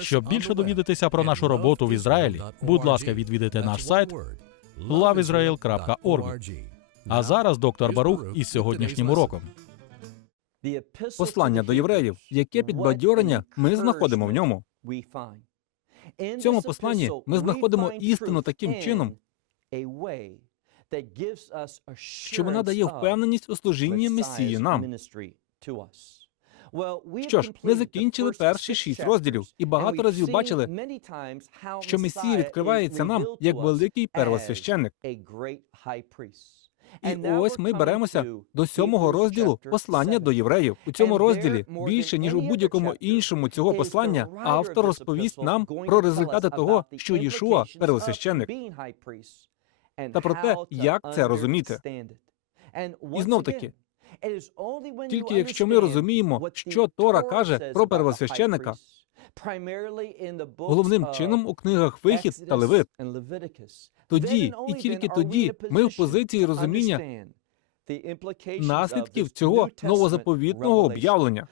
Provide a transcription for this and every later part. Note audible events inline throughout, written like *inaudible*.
Щоб більше довідатися про нашу роботу в Ізраїлі, будь ласка, відвідайте наш сайт loveisrael.org. А зараз доктор Барух із сьогоднішнім уроком. Послання до євреїв, яке підбадьорення ми знаходимо в ньому. В цьому посланні ми знаходимо істину таким чином, що вона дає впевненість у служінні Месії нам. Що ж, ми закінчили перші шість розділів і багато разів бачили, що Месія відкривається нам як великий первосвященник. І ось ми беремося до сьомого розділу послання до євреїв. У цьому розділі більше ніж у будь-якому іншому цього послання автор розповість нам про результати того, що Єшуа первосвященник, та про те, як це розуміти. І знов таки, тільки якщо ми розуміємо, що Тора каже про первосвященика, головним чином у книгах Вихід та Левит, тоді і тільки тоді ми в позиції розуміння наслідків цього новозаповітного об'явлення,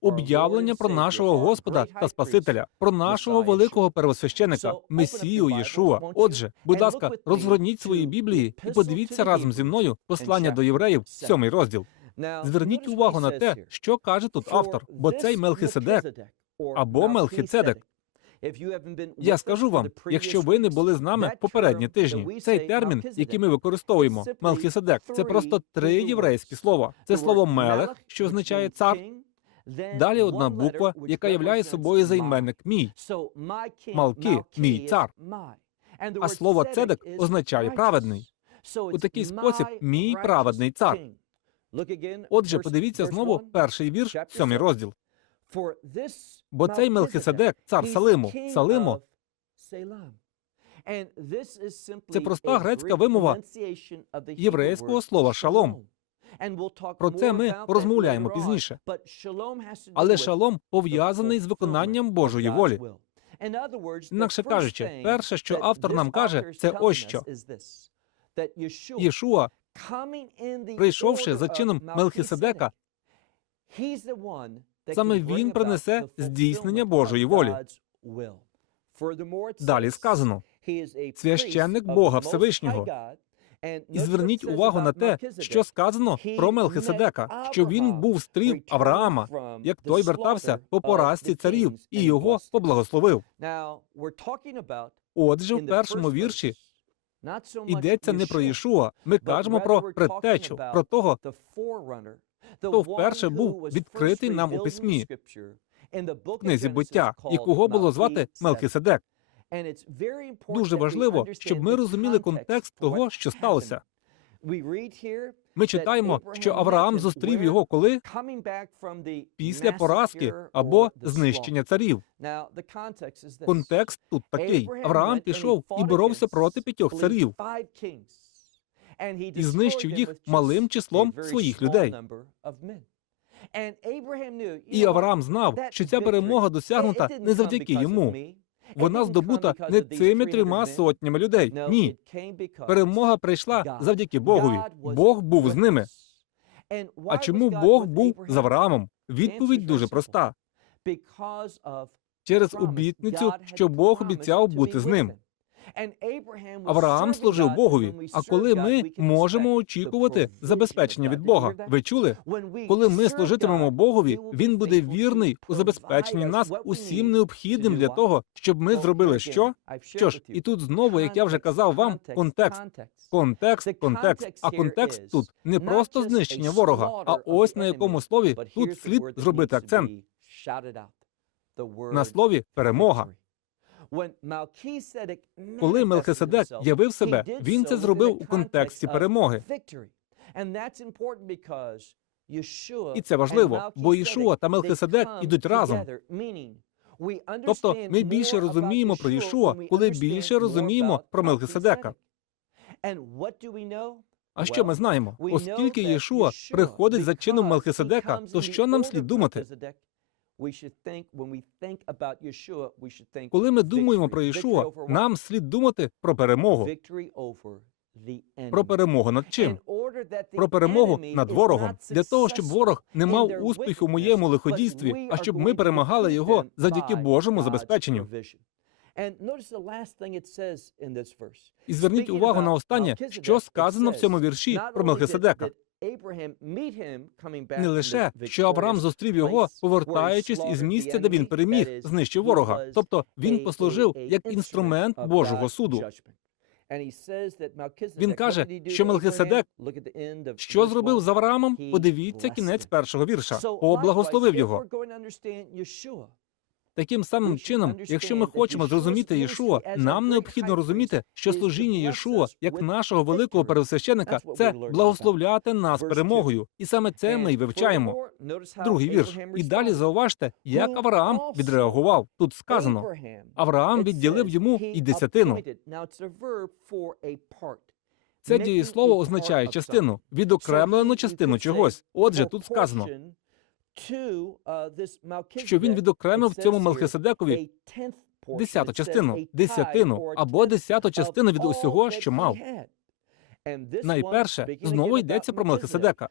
об'явлення про нашого Господа та Спасителя, про нашого великого первосвященика, Месію Єшуа. Отже, будь ласка, розгорніть свої біблії і подивіться разом зі мною послання до євреїв, сьомий розділ. Зверніть увагу на те, що каже тут автор, бо цей Мелхиседек або Мелхицедек. Я скажу вам, якщо ви не були з нами попередні тижні, цей термін, який ми використовуємо, Мелхиседек, це просто три єврейські слова. Це слово мелех, що означає цар. Далі одна буква, яка являє собою займенник мій, Малки, мій цар. а слово цедек означає праведний. У такий спосіб мій праведний цар. Отже, подивіться знову перший вірш, сьомий розділ. Бо цей Мелхиседек, цар Салиму, Салимо, це проста грецька вимова єврейського слова шалом. Про це ми порозмовляємо пізніше. Але шалом пов'язаний з виконанням Божої волі. Інакше кажучи, перше, що автор нам каже, це ось що. Єшуа, прийшовши за чином Мелхиседека, саме він принесе здійснення Божої волі. далі сказано, священник Бога Всевишнього. І зверніть увагу на те, що сказано про Мелхиседека, що він був стрів Авраама, як той вертався по поразці царів і його поблагословив. Отже, в першому вірші йдеться не про Єшуа. Ми кажемо про предтечу, про того, хто вперше був відкритий нам у письмі, в книзі буття, і кого було звати Мелхиседек. Дуже важливо, щоб ми розуміли контекст того, що сталося. Ми читаємо, що Авраам зустрів його коли? Після поразки або знищення царів. Контекст тут такий: Авраам пішов і боровся проти п'ятьох царів і знищив їх малим числом своїх людей. І Авраам знав, що ця перемога досягнута не завдяки йому. Вона здобута не цими трьома сотнями людей. Ні, перемога прийшла завдяки Богові. Бог був з ними. А чому Бог був з Авраамом? Відповідь дуже проста: через обітницю, що Бог обіцяв бути з ним. Авраам служив Богові. А коли ми можемо очікувати забезпечення від Бога? Ви чули? Коли ми служитимемо Богові, він буде вірний у забезпеченні нас усім необхідним для того, щоб ми зробили що? Що ж, і тут знову, як я вже казав вам, контекст. Контекст, контекст. А контекст тут не просто знищення ворога, а ось на якому слові тут слід зробити акцент на слові перемога. Коли Мелхиседек явив себе, він це зробив у контексті перемоги. І це важливо, бо Ішуа та Мелхиседек ідуть разом. Тобто ми більше розуміємо про Ішуа, коли більше розуміємо про Мелхиседека. А що ми знаємо? Оскільки Єшуа приходить за чином Мелхиседека, то що нам слід думати? Коли ми думаємо про Ішуа, нам слід думати про перемогу. Про перемогу над чим? Про перемогу над ворогом. Для того, щоб ворог не мав успіху в моєму лиходійстві, а щоб ми перемагали його завдяки Божому забезпеченню. І зверніть увагу на останнє, що сказано в цьому вірші про Мелхиседека. Не лише що Авраам зустрів його, повертаючись із місця, де він переміг, знищив ворога. Тобто він послужив як інструмент Божого суду. Він каже, що Мелхиседек, Що зробив з Авраамом? Подивіться кінець першого вірша. Поблагословив його. Таким самим чином, якщо ми хочемо зрозуміти Єшуа, нам необхідно розуміти, що служіння Єшуа, як нашого великого первосвященика, це благословляти нас перемогою, і саме це ми й вивчаємо. Другий вірш. І далі зауважте, як Авраам відреагував. Тут сказано: Авраам відділив йому і десятину. Це дієслово означає частину, відокремлену частину чогось. Отже, тут сказано, що він відокремив цьому Мелхиседекові десяту частину, десятину або десяту частину від усього, що мав. Найперше, знову йдеться про Мелхиседека.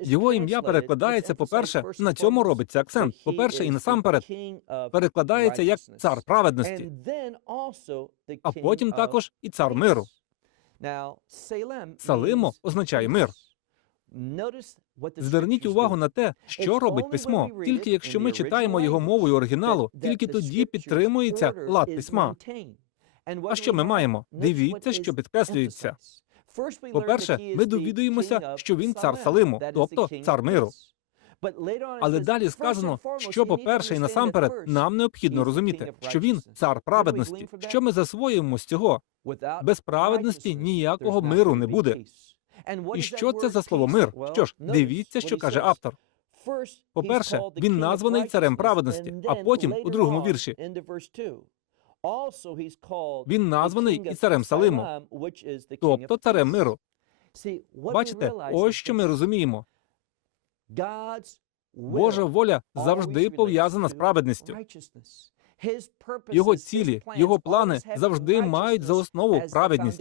Його ім'я перекладається, по-перше, на цьому робиться акцент. По-перше, і насамперед перекладається як цар праведності, а потім також і цар миру. Салимо означає мир. Зверніть увагу на те, що робить письмо. Тільки якщо ми читаємо його мовою оригіналу, тільки тоді підтримується лад письма. А що ми маємо? Дивіться, що підкреслюється. По-перше, ми довідуємося, що він цар Салиму, тобто цар миру. Але далі сказано, що, по-перше, і насамперед, нам необхідно розуміти, що він цар праведності. Що ми засвоюємо з цього? Без праведності ніякого миру не буде. І що це за слово мир? Що ж, дивіться, що каже автор. По-перше, він названий царем праведності, а потім у другому вірші Він названий і царем Салиму, тобто царем миру. Бачите, ось що ми розуміємо. Божа воля завжди пов'язана з праведністю. Його цілі, його плани завжди мають за основу праведність.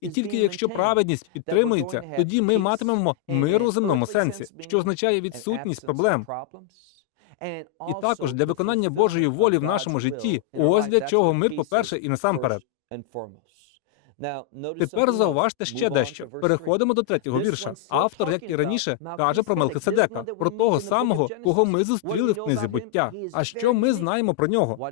І тільки якщо праведність підтримується, тоді ми матимемо мир у земному сенсі, що означає відсутність проблем. І також для виконання Божої волі в нашому житті. Ось для чого мир, по-перше, і насамперед. Тепер зауважте ще дещо. Переходимо до третього вірша. Автор, як і раніше, каже про Мелхиседека, про того самого, кого ми зустріли в книзі буття. А що ми знаємо про нього?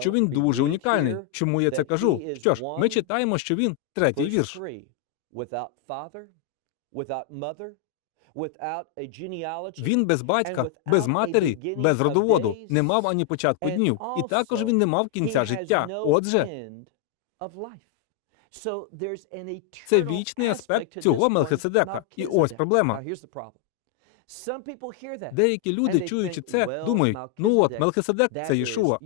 Що він дуже унікальний. Чому я це кажу? Що ж, ми читаємо, що він третій вірш. Він без батька, без матері, без родоводу, не мав ані початку днів, і також він не мав кінця життя. Отже, це вічний аспект цього Мелхиседека. І ось проблема. Деякі люди, чуючи це, думають: ну от Мелхиседек це Єшуа.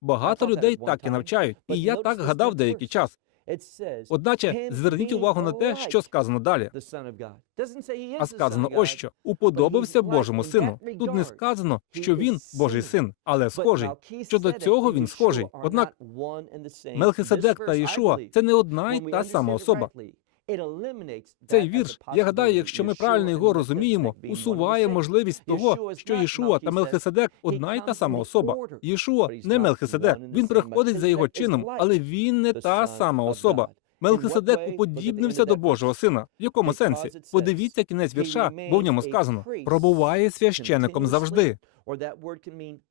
Багато людей так і навчають, і я так гадав деякий час. Одначе зверніть увагу на те, що сказано далі. А сказано ось що уподобався Божому сину. Тут не сказано, що він Божий син, але схожий. Щодо цього він схожий. Однак Мелхиседек та Ішуа це не одна й та сама особа. Цей вірш, я гадаю, якщо ми правильно його розуміємо, усуває можливість того, що Єшуа та Мелхиседек одна й та сама особа. Єшуа не Мелхиседек. Він приходить за його чином, але він не та сама особа. Мелхиседек уподібнився до Божого сина. В якому сенсі? Подивіться кінець вірша, бо в ньому сказано: пробуває священиком завжди.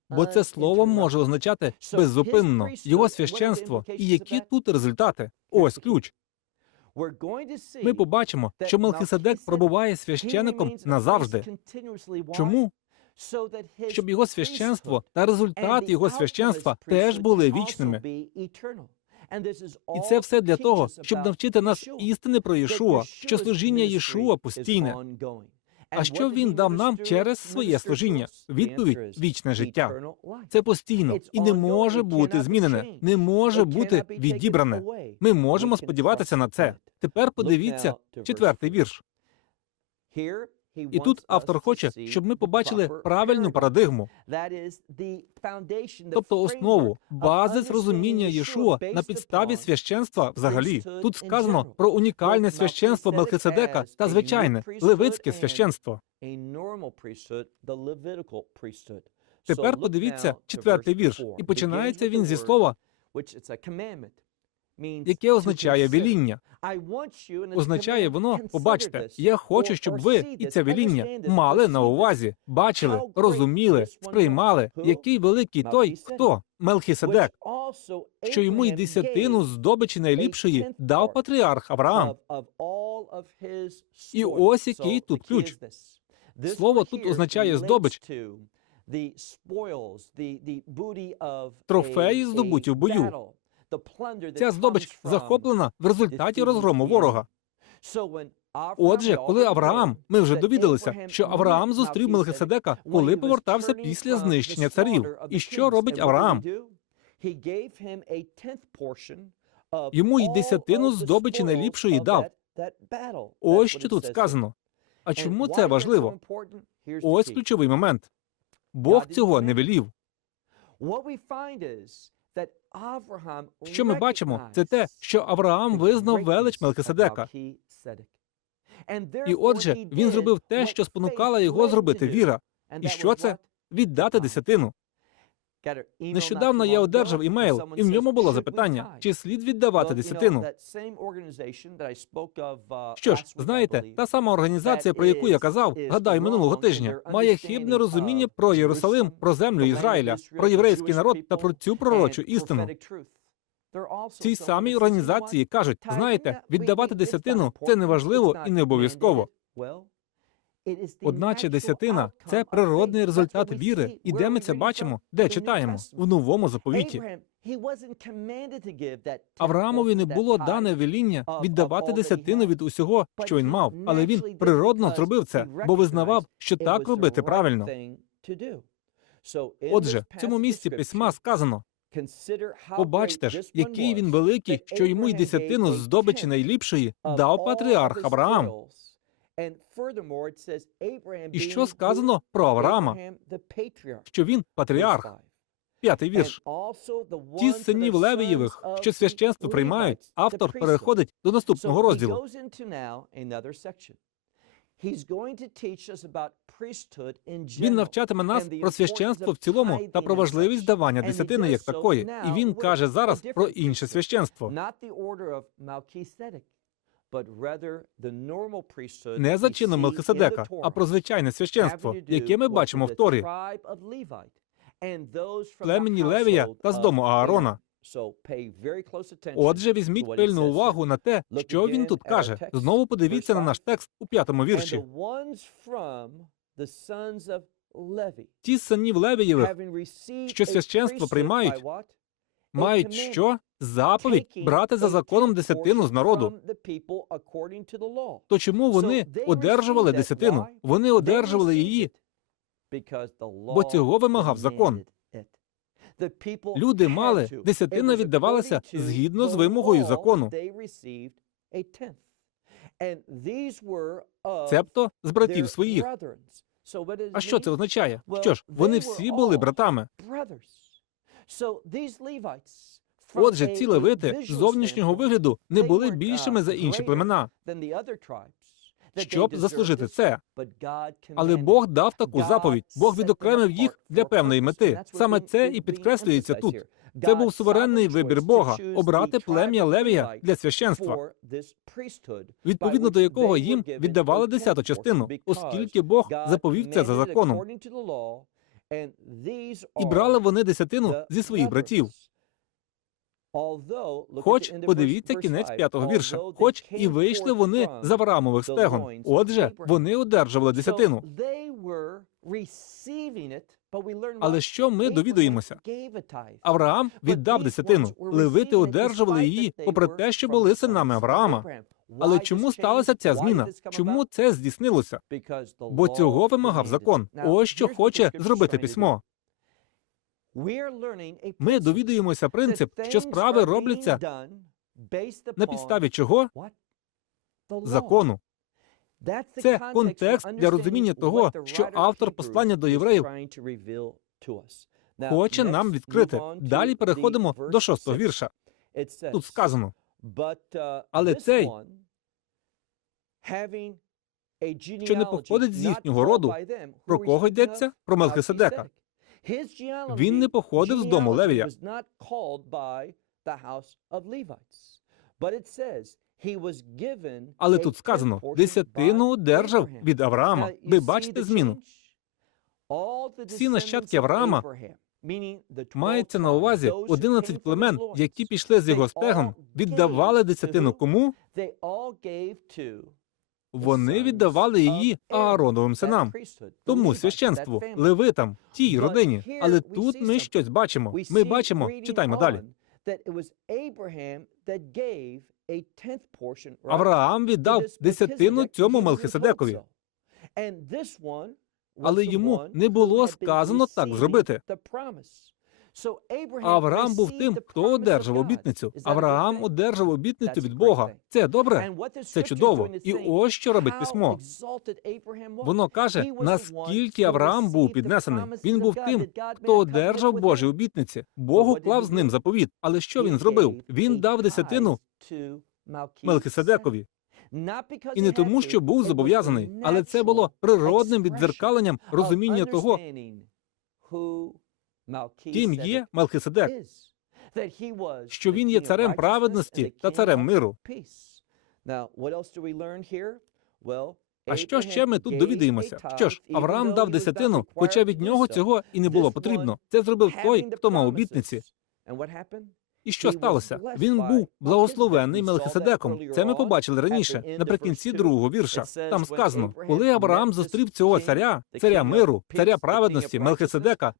Бо це слово може означати беззупинно його священство. І які тут результати? Ось ключ. Ми побачимо, що Мелхиседек пробуває священиком назавжди. Чому? Щоб його священство та результат його священства теж були вічними. І це все для того, щоб навчити нас істини про Єшуа, що служіння Єшуа постійне. А що він дав нам через своє служіння? Відповідь вічне життя. Це постійно і не може бути змінене, не може бути відібране. Ми можемо сподіватися на це. Тепер подивіться четвертий вірш. І тут автор хоче, щоб ми побачили правильну парадигму, тобто основу, базис розуміння Єшуа на підставі священства взагалі. Тут сказано про унікальне священство Мелхиседека та звичайне левицьке священство. Тепер подивіться четвертий вірш, і починається він зі слова, яке означає веління. Означає воно, побачте, я хочу, щоб ви і це веління мали на увазі, бачили, розуміли, сприймали, який великий той, хто Мелхиседек, що йому й десятину здобичі найліпшої дав патріарх Авраам. І ось який тут ключ. Слово тут означає здобич. Трофеї, здобуті в бою. Ця здобич захоплена в результаті розгрому ворога. Отже, коли Авраам, ми вже довідалися, що Авраам зустрів Мелхиседека, коли повертався після знищення царів. І що робить Авраам? Йому й десятину здобичі найліпшої дав. Ось що тут сказано. А чому це важливо? Ось ключовий момент. Бог цього не велів. Що ми бачимо, це те, що Авраам визнав велич Мелкиседека. І отже, він зробив те, що спонукала його зробити віра. І що це? Віддати десятину. Нещодавно я одержав імейл, і в ньому було запитання, чи слід віддавати десятину. Що ж, знаєте, та сама організація, про яку я казав, гадаю, минулого тижня, має хибне розуміння про Єрусалим, про землю Ізраїля, про єврейський народ та про цю пророчу істину. Цій самій організації кажуть, знаєте, віддавати десятину це не важливо і не обов'язково. Одначе десятина це природний результат віри, і де ми це бачимо, де читаємо в новому заповіті. Авраамові не було дане веління віддавати десятину від усього, що він мав, але він природно зробив це, бо визнавав, що так робити правильно. Отже, в цьому місці письма сказано: побачте ж, який він великий, що йому й десятину здобичі найліпшої дав патріарх Авраам. І що сказано про Авраама? Що він патріарх. П'ятий вірш. Ті з синів Левієвих, що священство приймають, автор переходить до наступного розділу. Він навчатиме нас про священство в цілому та про важливість давання десятини як такої. І він каже зараз про інше священство. Не за чином Мелхиседека, а про звичайне священство, яке ми бачимо в Торі, племені Левія та з дому Аарона. Отже, візьміть пильну увагу на те, що він тут каже. Знову подивіться на наш текст у п'ятому вірші. Ті з синів Левієвих що священство приймають, мають що? Заповідь брати за законом десятину з народу. То чому вони одержували десятину? Вони одержували її, бо цього вимагав закон. Люди мали, десятина віддавалася згідно з вимогою закону, цебто з братів своїх. А що це означає? Що ж, вони всі були братами. Отже, ці левити з зовнішнього вигляду не були більшими за інші племена, щоб заслужити це. Але Бог дав таку заповідь. Бог відокремив їх для певної мети. Саме це і підкреслюється тут. Це був суверенний вибір Бога обрати плем'я Левія для священства, відповідно до якого їм віддавали десяту частину, оскільки Бог заповів це за законом. І брали вони десятину зі своїх братів. Хоч подивіться кінець п'ятого вірша. Хоч і вийшли вони з Авраамових стегон. Отже, вони одержували десятину. Але що ми довідуємося? Авраам віддав десятину. Левити одержували її, попри те, що були синами Авраама. Але чому сталася ця зміна? Чому це здійснилося? Бо цього вимагав закон. Ось що хоче зробити письмо. Ми довідуємося принцип, що справи робляться на підставі чого? Закону. Це контекст для розуміння того, що автор послання до євреїв Хоче нам відкрити. Далі переходимо до шостого вірша. Тут сказано: але цей, що не походить з їхнього роду, про кого йдеться? Про Мелхиседека. Він не походив з дому Левія. Але тут сказано: десятину одержав від Авраама. Ви бачите зміну? Всі нащадки Авраама Мається на увазі 11 племен, які пішли з його стегон, віддавали десятину кому? Вони віддавали її Аароновим синам, тому священству, левитам, тій родині. Але тут ми щось бачимо. Ми бачимо, читаймо далі. Авраам віддав десятину цьому Мелхиседекові, але йому не було сказано так зробити. Авраам був тим, хто одержав обітницю. Авраам одержав обітницю від Бога. Це добре, це чудово. І ось що робить письмо. Воно каже, наскільки Авраам був піднесений. Він був тим, хто одержав Божі обітниці. Бог уклав з ним заповіт. Але що він зробив? Він дав десятину Мелхиседекові. І не тому, що був зобов'язаний, але це було природним віддзеркаленням розуміння того, ким є Мелхиседек, що він є царем праведності та царем миру. А що ще ми тут довідаємося? Що ж, Авраам дав десятину, хоча від нього цього і не було потрібно. Це зробив той, хто мав обітниці. І що сталося? Він був благословений Мелхиседеком. Це ми побачили раніше, наприкінці другого вірша. Там сказано, коли Авраам зустрів цього царя, царя миру, царя праведності, Мелхиседека,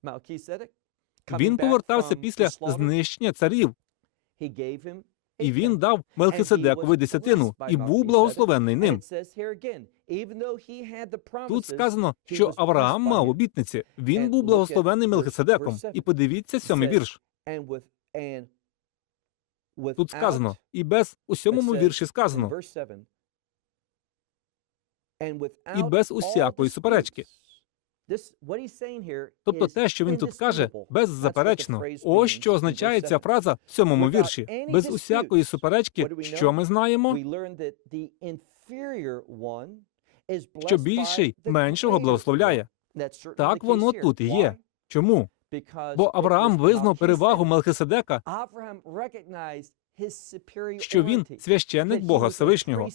він повертався після знищення царів, і він дав Мелхиседекові десятину і був благословенний ним. Тут сказано, що Авраам мав обітниці. Він був благословений Мелхиседеком. І подивіться сьомий вірш. Тут сказано, і без у сьомому вірші сказано, і без усякої суперечки. Тобто те, що він тут каже, беззаперечно. Ось що означає ця фраза в сьомому вірші. Без усякої суперечки, що ми знаємо, що більший меншого благословляє. Так воно тут і є. Чому? Бо Авраам визнав перевагу Мелхиседека, що він священник Бога Всевишнього.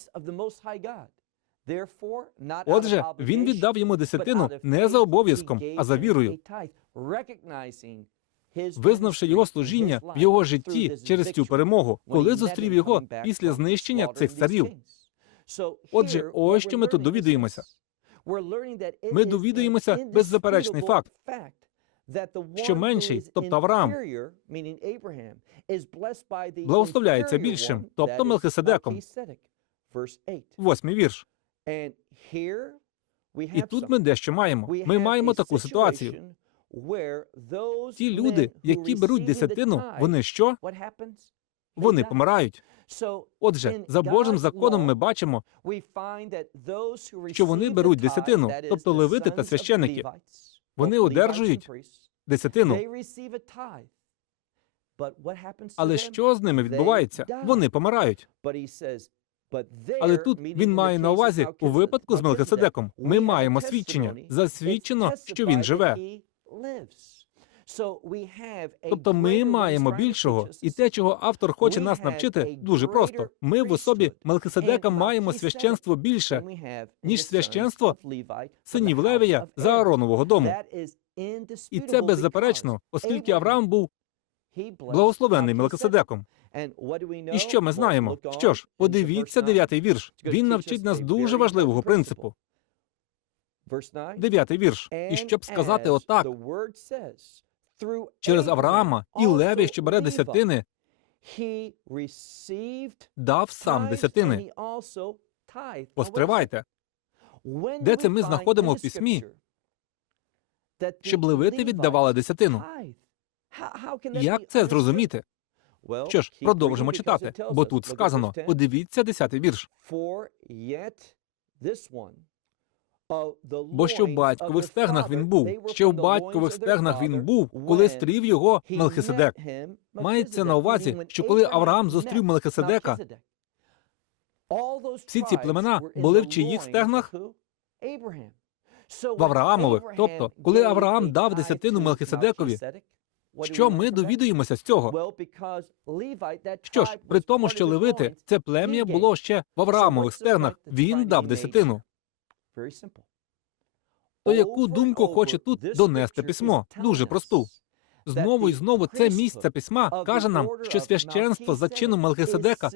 Отже, він віддав йому десятину не за обов'язком, а за вірою, визнавши його служіння в його житті через цю перемогу, коли зустрів його після знищення цих царів. Отже, ось що ми тут довідуємося. Ми довідуємося беззаперечний факт, що менший, тобто Авраам, Благословляється більшим, тобто Мелхиседеком. Восьмий вірш. І тут ми дещо маємо. Ми маємо таку ситуацію. Ті люди, які беруть десятину, вони що? Вони помирають. Отже, за Божим законом ми бачимо, що вони беруть десятину, тобто левити та священики. Вони одержують десятину. Але що з ними відбувається? Вони помирають. Але тут він має на увазі у випадку з Мелхиседеком. Ми маємо свідчення. Засвідчено, що він живе. Тобто ми маємо більшого, і те, чого автор хоче нас навчити, дуже просто. Ми в особі Мелхиседека маємо священство більше, ніж священство синів Левія за Ааронового дому. І це беззаперечно, оскільки Авраам був благословений Мелхиседеком. І що ми знаємо? Що ж, подивіться дев'ятий вірш. Він навчить нас дуже важливого принципу. Дев'ятий вірш. І щоб сказати отак, через Авраама і Леві, що бере десятини, дав сам десятини. Постривайте. Де це ми знаходимо в письмі, щоб левити віддавали десятину. Як це зрозуміти? Що ж, продовжимо читати, бо тут сказано: подивіться десятий вірш. Бо що в батькових стегнах він був, ще в батькових стегнах він був, коли стрів його Мелхиседек. Мається на увазі, що коли Авраам зустрів Мелхиседека, всі ці племена були в чиїх стегнах? в Авраамових. Тобто, коли Авраам дав десятину Мелхиседекові, що ми довідуємося з цього? Що ж, при тому, що левити, це плем'я було ще в Авраамових стегнах, він дав десятину. То яку думку хоче тут донести письмо? Дуже просту. Знову і знову це місце письма каже нам, що священство за чином Мелхиседека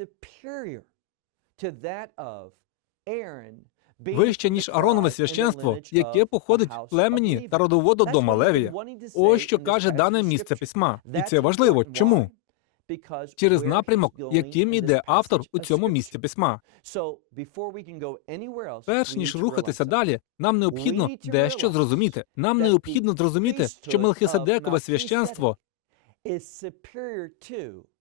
вище, ніж Аронове священство, яке походить в племені та родоводу дома Левія. Ось що каже дане місце письма. І це важливо. Чому? Через напрямок, яким іде автор у цьому місці письма. Перш ніж рухатися далі, нам необхідно дещо зрозуміти. Нам необхідно зрозуміти, що Мелхиседекове священство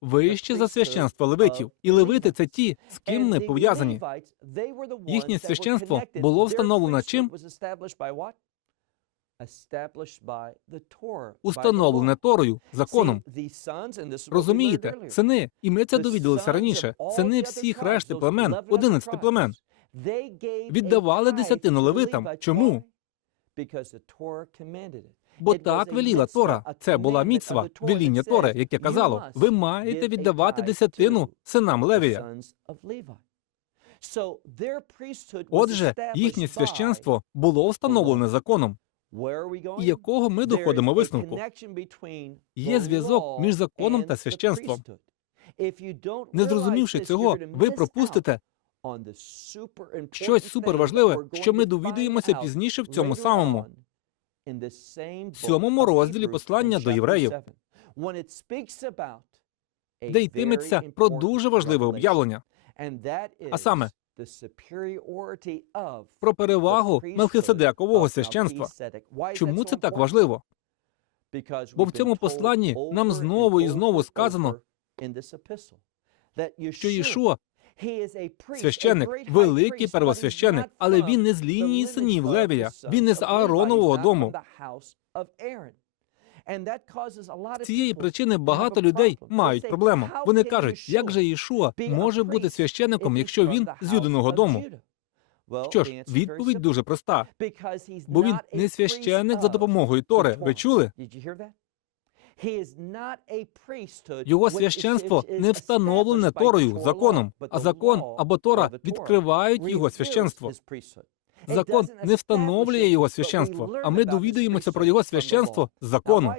вище за священство левитів, і левити це ті, з ким не пов'язані. Їхнє священство було встановлено чим? Установлене Торою, законом. Розумієте, сини, і ми це довідалися раніше. Сини всіх решти племен, 11 племен, віддавали десятину левитам. Чому? Бо так веліла Тора. Це була міцва, веління Тори, яке казало: ви маєте віддавати десятину синам Левія. Отже, їхнє священство було встановлене законом. І якого ми доходимо висновку? Є зв'язок між законом та священством. Не зрозумівши цього, ви пропустите щось суперважливе, що ми довідуємося пізніше в цьому самому. сьомому розділі послання до євреїв, де йтиметься про дуже важливе об'явлення, а саме про перевагу Мелхиседекового священства. Чому це так важливо? Бо в цьому посланні нам знову і знову сказано, що Ішуа священник, великий первосвященник, але він не з лінії синів Левія, він не з Ааронового дому. З цієї причини багато людей мають проблему. Вони кажуть, як же Ішуа може бути священником, якщо він з юдиного дому? Що ж, відповідь дуже проста, бо він не священник за допомогою Тори. Ви чули? Його священство не встановлене Торою, законом, а закон або Тора відкривають його священство. Закон не встановлює його священство, а ми довідуємося про його священство з закону.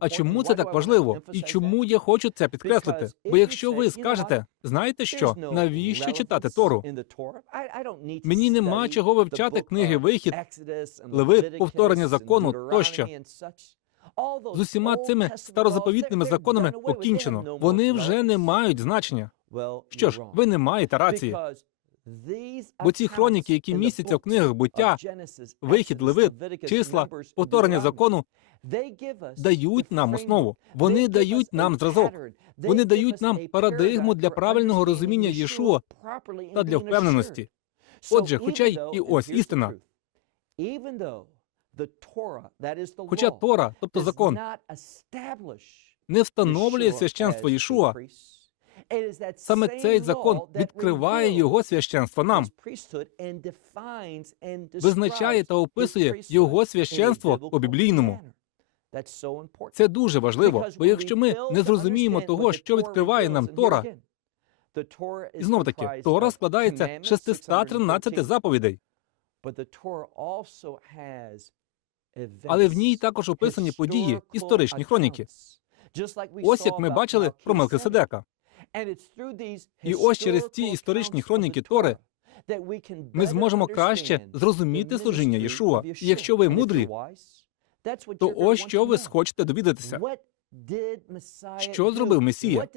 А чому це так важливо? І чому я хочу це підкреслити? Бо якщо ви скажете, знаєте що, навіщо читати Тору? Мені нема чого вивчати книги Вихід, Левит, повторення закону тощо. З усіма цими старозаповітними законами покінчено. Вони вже не мають значення. Що ж, ви не маєте рації. Бо ці хроніки, які містяться в книгах буття, вихід, левит, числа, повторення закону, дають нам основу. Вони дають нам зразок. Вони дають нам парадигму для правильного розуміння Єшуа та для впевненості. Отже, хоча й і ось істина. Хоча Тора, тобто закон, не встановлює священство Єшуа, саме цей закон відкриває його священство нам, визначає та описує його связненство по біблійному. Це дуже важливо, бо якщо ми не зрозуміємо того, що відкриває нам Тора, і знов таки Тора складається з 613 заповідей, але в ній також описані події, історичні хроніки. Ось як ми бачили про Мелхиседека. І ось через ці історичні хроніки Тори ми зможемо краще зрозуміти служіння Єшуа. І якщо ви мудрі, то ось що ви схочете довідатися. Що зробив Месія?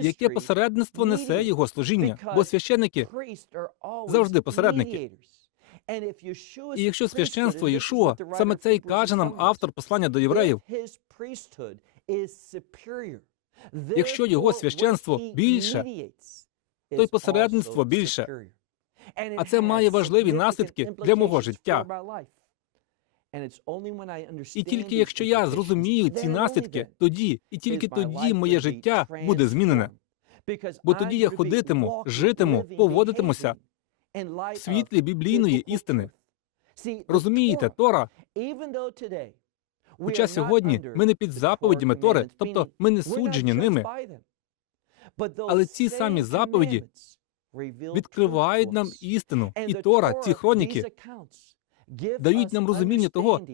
Яке посередництво несе його служіння? Бо священники завжди посередники. І якщо священство Єшуа, саме це і каже нам автор послання до євреїв, Якщо його священство більше, то й посередництво більше. А це має важливі наслідки для мого життя. І тільки якщо я зрозумію ці наслідки, тоді і тільки тоді моє життя буде змінене. Бо тоді я ходитиму, житиму, поводитимуся В світлі біблійної істини. Розумієте, Тора, Хоча сьогодні ми не під заповідями Тори, тобто ми не суджені ними, але ці самі заповіді відкривають нам істину, і Тора, ці хроніки, дають нам розуміння того,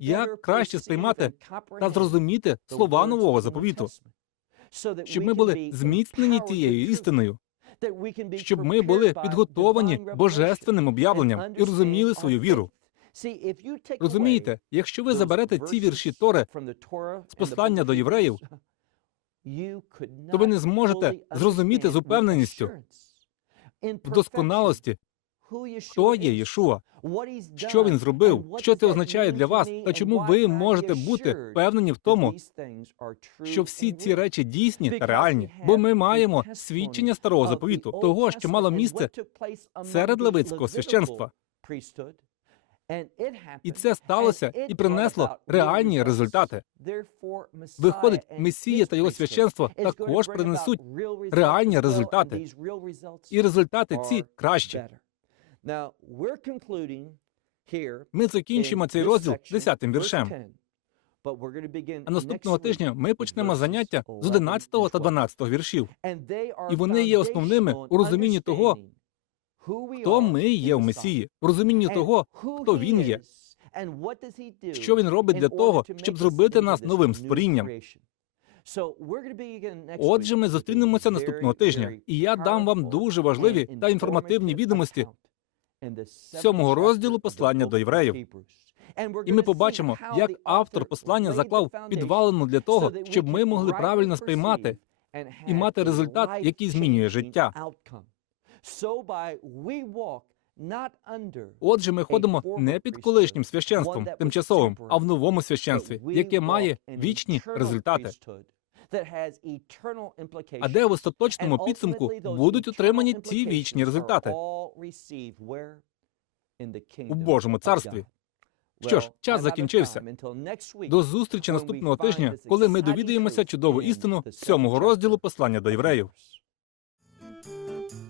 як краще сприймати та зрозуміти слова нового заповіту, щоб ми були зміцнені цією істиною, щоб ми були підготовані божественним об'явленням і розуміли свою віру. Розумієте, якщо ви заберете ці вірші Тори з послання до євреїв, *laughs* то ви не зможете зрозуміти з упевненістю в досконалості, хто є Єшуа, що він зробив, що це означає для вас, та чому ви можете бути впевнені в тому, що всі ці речі дійсні та реальні, бо ми маємо свідчення старого заповіту, того, що мало місце серед левицького священства. І це сталося і принесло реальні результати. Виходить, Месія та його священство також принесуть реальні результати. І результати ці кращі. Ми закінчимо цей розділ 10 віршем. А наступного тижня ми почнемо заняття з 11 та 12 віршів. І вони є основними у розумінні того, Хто ми є в Месії, в розумінні того, хто він є, що він робить для того, щоб зробити нас новим створінням. Отже, ми зустрінемося наступного тижня, і я дам вам дуже важливі та інформативні відомості сьомого розділу послання до євреїв. І ми побачимо, як автор послання заклав підвалину для того, щоб ми могли правильно сприймати і мати результат, який змінює життя. Отже, ми ходимо не під колишнім священством, тимчасовим, а в новому священстві, яке має вічні результати. А де в остаточному підсумку будуть отримані ці вічні результати у Божому царстві? Що ж, час закінчився. До зустрічі наступного тижня, коли ми довідаємося чудову істину сьомого розділу послання до євреїв.